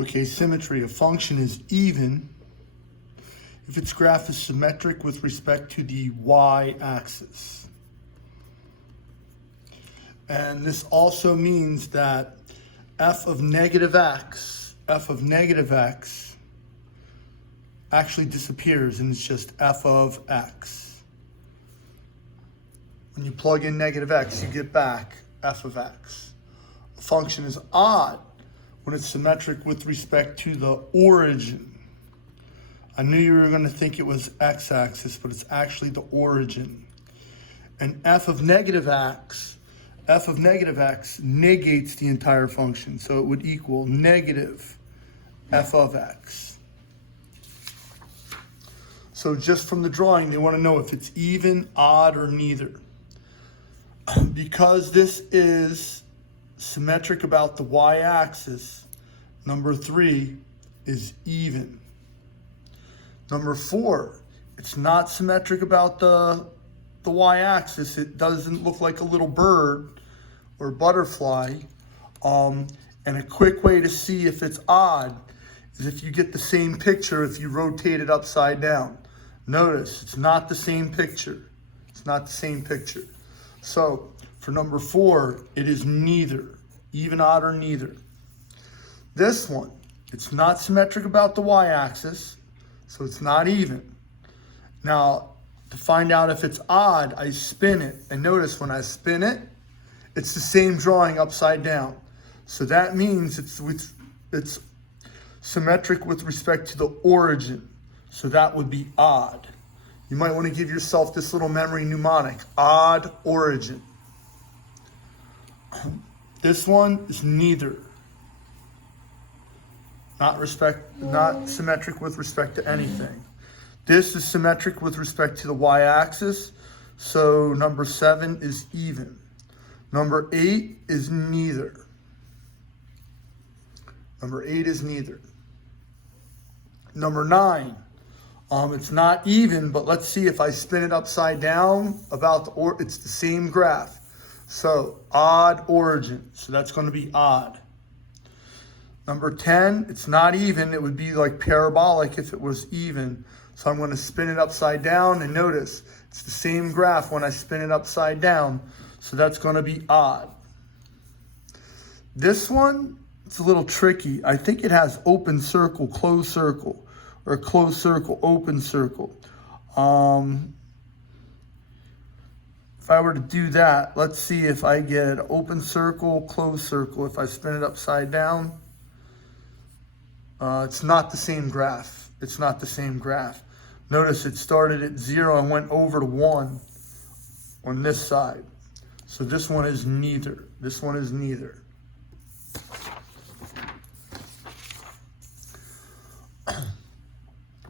Okay, symmetry. A function is even if its graph is symmetric with respect to the y-axis. And this also means that f of negative x actually disappears and it's just f of x. When you plug in negative x, you get back f of x. A function is odd when it's symmetric with respect to the origin. I knew you were going to think it was x-axis, but it's actually the origin. And f of negative x negates the entire function, so it would equal negative f of x. So just from the drawing, they want to know if it's even, odd, or neither. Because this is symmetric about the y-axis, number 3 is even. Number 4, it's not symmetric about the y-axis. It doesn't look like a little bird or butterfly. And a quick way to see if it's odd is if you get the same picture if you rotate it upside down. Notice, it's not the same picture. It's not the same picture. So, for number 4, it is neither. Even, odd, or neither. This one, it's not symmetric about the y-axis, so it's not even. Now, to find out if it's odd, I spin it. And notice when I spin it, it's the same drawing upside down. So that means it's symmetric with respect to the origin. So that would be odd. You might want to give yourself this little memory mnemonic, odd origin. This one is neither. Not symmetric with respect to anything. This is symmetric with respect to the y-axis, so number 7 is even. Number 8 is neither. Number 8 is neither. Number 9, it's not even, but let's see if I spin it upside down it's the same graph. So odd origin, so that's going to be odd. Number 10, it's not even. It would be like parabolic if it was even. So I'm going to spin it upside down, and notice it's the same graph when I spin it upside down. So that's going to be odd. This one, it's a little tricky. I think it has open circle, closed circle, or closed circle, open circle. If I were to do that, let's see if I get open circle, closed circle. If I spin it upside down, it's not the same graph. It's not the same graph. Notice it started at 0 and went over to 1 on this side. So this one is neither. This one is neither.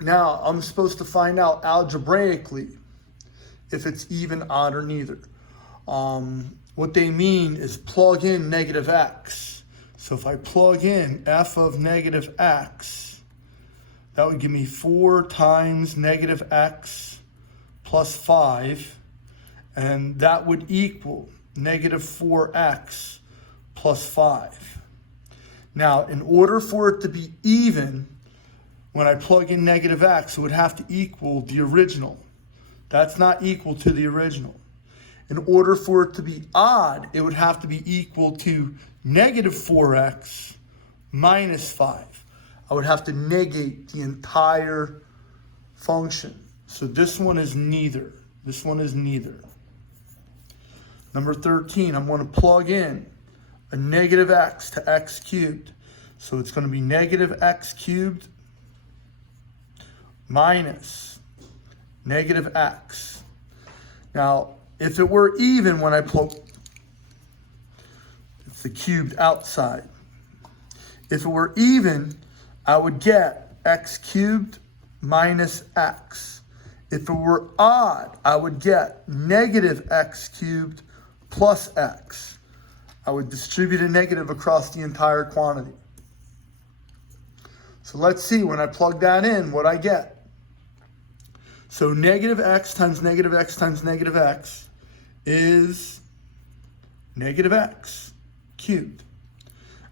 Now, I'm supposed to find out algebraically if it's even, odd, or neither. What they mean is plug in negative x. So if I plug in f of negative x, that would give me 4 times negative x plus 5, and that would equal negative 4x plus 5. Now, in order for it to be even, when I plug in negative x, it would have to equal the original. That's not equal to the original. In order for it to be odd, it would have to be equal to negative 4x minus 5. I would have to negate the entire function. So this one is neither. This one is neither. Number 13, I'm going to plug in a negative x to x cubed. So it's going to be negative x cubed minus negative x. Now, if it were even when I plug, it's the cubed outside. If it were even, I would get x cubed minus x. If it were odd, I would get negative x cubed plus x. I would distribute a negative across the entire quantity. So let's see, when I plug that in, what I get. So negative x times negative x times negative x is negative x cubed.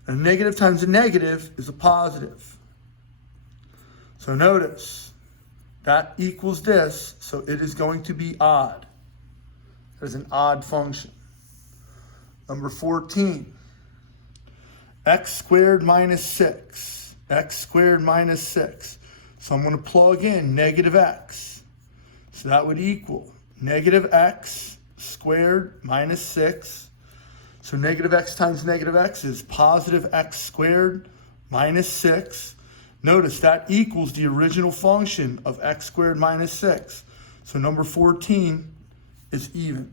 A negative times a negative is a positive. So notice, that equals this, so it is going to be odd. There's an odd function. Number 14, x squared minus 6. X squared minus 6. So I'm going to plug in negative x. So that would equal negative x squared minus 6. So negative x times negative x is positive x squared minus 6. Notice that equals the original function of x squared minus 6. So number 14 is even.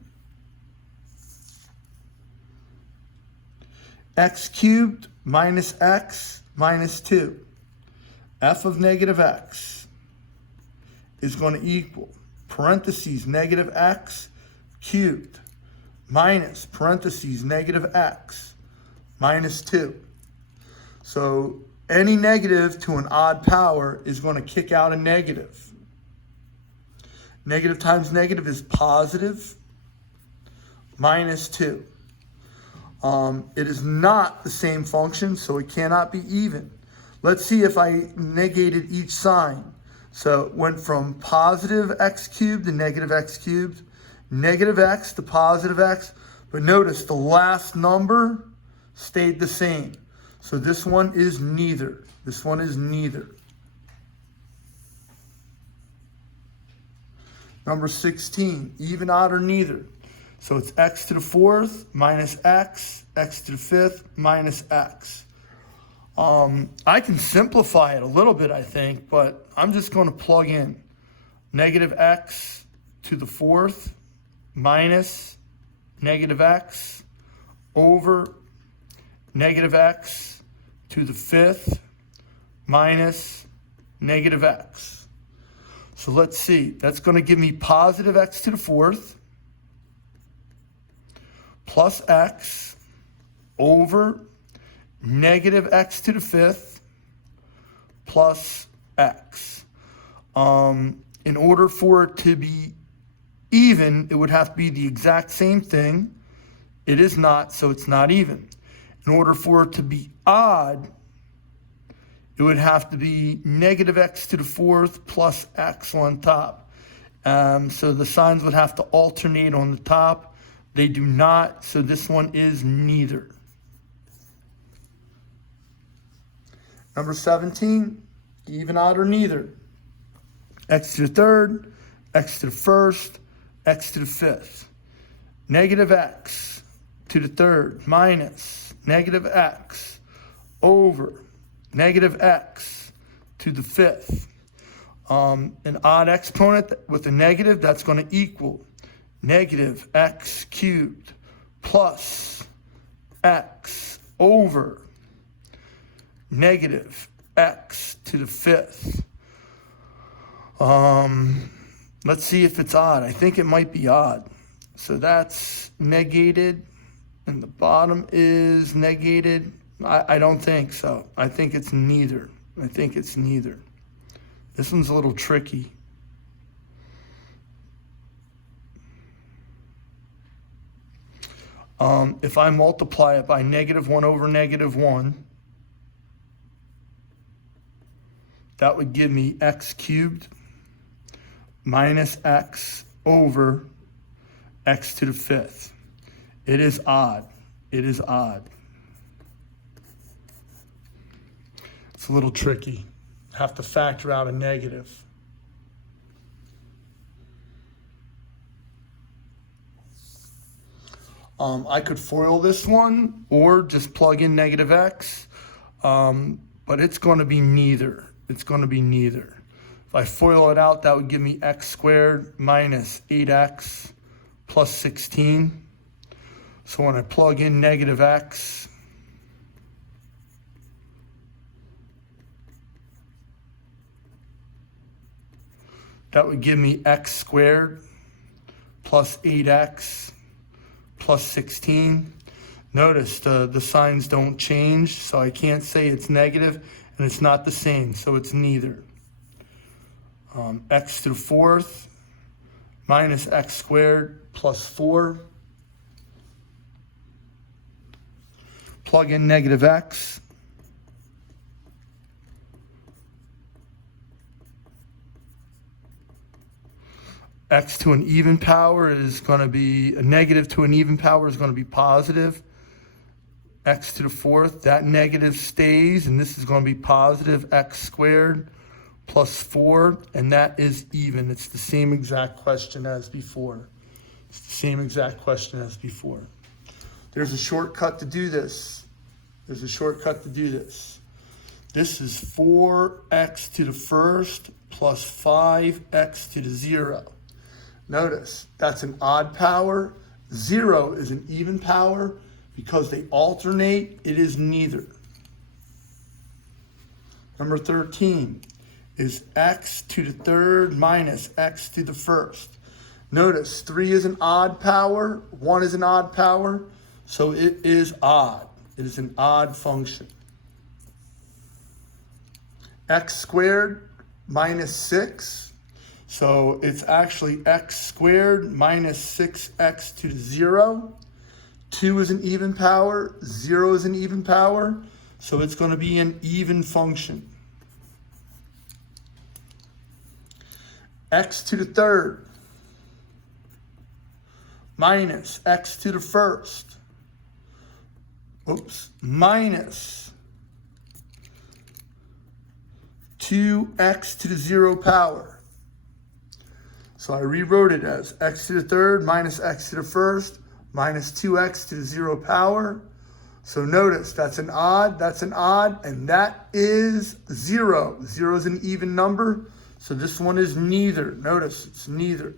X cubed minus x minus 2. F of negative x is going to equal parentheses negative x cubed minus parentheses negative x minus 2. So any negative to an odd power is going to kick out a negative. Negative times negative is positive minus 2. It is not the same function, so it cannot be even. Let's see if I negated each sign. So it went from positive x cubed to negative x cubed, negative x to positive x, but notice the last number stayed the same. So this one is neither. This one is neither. Number 16, even, odd, or neither. So it's x to the 4th minus x to the 5th minus x. I can simplify it a little bit, I think, but I'm just going to plug in negative x to the 4th minus negative x over negative x to the 5th minus negative x. So let's see. That's going to give me positive x to the 4th plus x over negative x to the 5th plus x. In order for it to be even, it would have to be the exact same thing. It is not, so it's not even. In order for it to be odd, it would have to be negative x to the 4th plus x on top. So the signs would have to alternate on the top. They do not, so this one is neither. Number 17, even, odd, or neither. X to the 3rd, x to the 1st, x to the 5th. Negative x to the 3rd minus negative x over negative x to the 5th. An odd exponent with a negative, that's going to equal negative x cubed plus x over negative x to the 5th. Let's see if it's odd. I think it might be odd. So that's negated, and the bottom is negated. I don't think so. I think it's neither. I think it's neither. This one's a little tricky. If I multiply it by negative 1 over negative 1, that would give me x cubed minus x over x to the 5th. It is odd. It is odd. It's a little tricky. Have to factor out a negative. I could FOIL this one or just plug in negative x, but it's going to be neither. It's going to be neither. If I FOIL it out, that would give me x squared minus 8x plus 16. So when I plug in negative x, that would give me x squared plus 8x plus 16. Notice the signs don't change, so I can't say it's negative, and it's not the same, so it's neither. X to the 4th minus x squared plus 4 plug in negative x. X to an even power is going to be, a negative to an even power is going to be positive. X to the fourth, that negative stays, and this is going to be positive x squared plus 4, and that is even. It's the same exact question as before. It's the same exact question as before. There's a shortcut to do this. There's a shortcut to do this. This is 4x to the first plus 5x to the 0. Notice, that's an odd power. 0 is an even power. Because they alternate, it is neither. Number 13 is x to the third minus x to the first. Notice, 3 is an odd power, 1 is an odd power, so it is odd. It is an odd function. X squared minus 6. So it's actually x squared minus 6x to the 0. 2 is an even power, 0 is an even power, so it's going to be an even function. X to the third minus x to the first, minus 2x to the 0 power. So I rewrote it as x to the third minus x to the first minus 2x to the 0 power. So notice, that's an odd, and that is 0. 0 is an even number, so this one is neither. Notice, it's neither.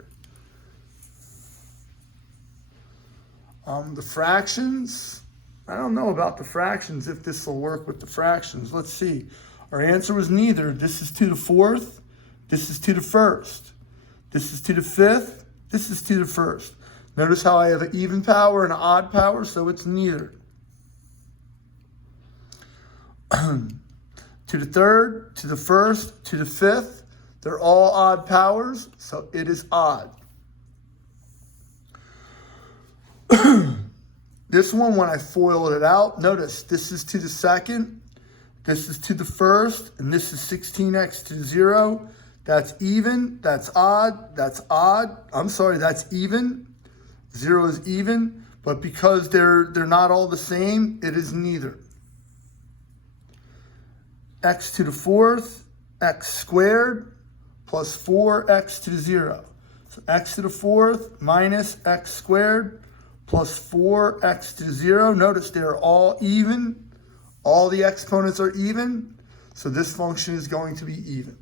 The fractions, I don't know about the fractions, if this will work with the fractions. Let's see. Our answer was neither. This is to the fourth, this is to the first. This is to the fifth, this is to the first. Notice how I have an even power and an odd power, so it's neither. To the third, to the first, to the fifth, they're all odd powers, so it is odd. This one, when I foiled it out, notice this is to the second, this is to the first, and this is 16x to the 0. That's even, that's odd, that's odd. I'm sorry, that's even. 0 is even, but because they're not all the same, it is neither. X to the fourth, x squared, plus 4x to the 0. So x to the fourth minus x squared plus 4x to the 0. Notice they're all even. All the exponents are even. So this function is going to be even.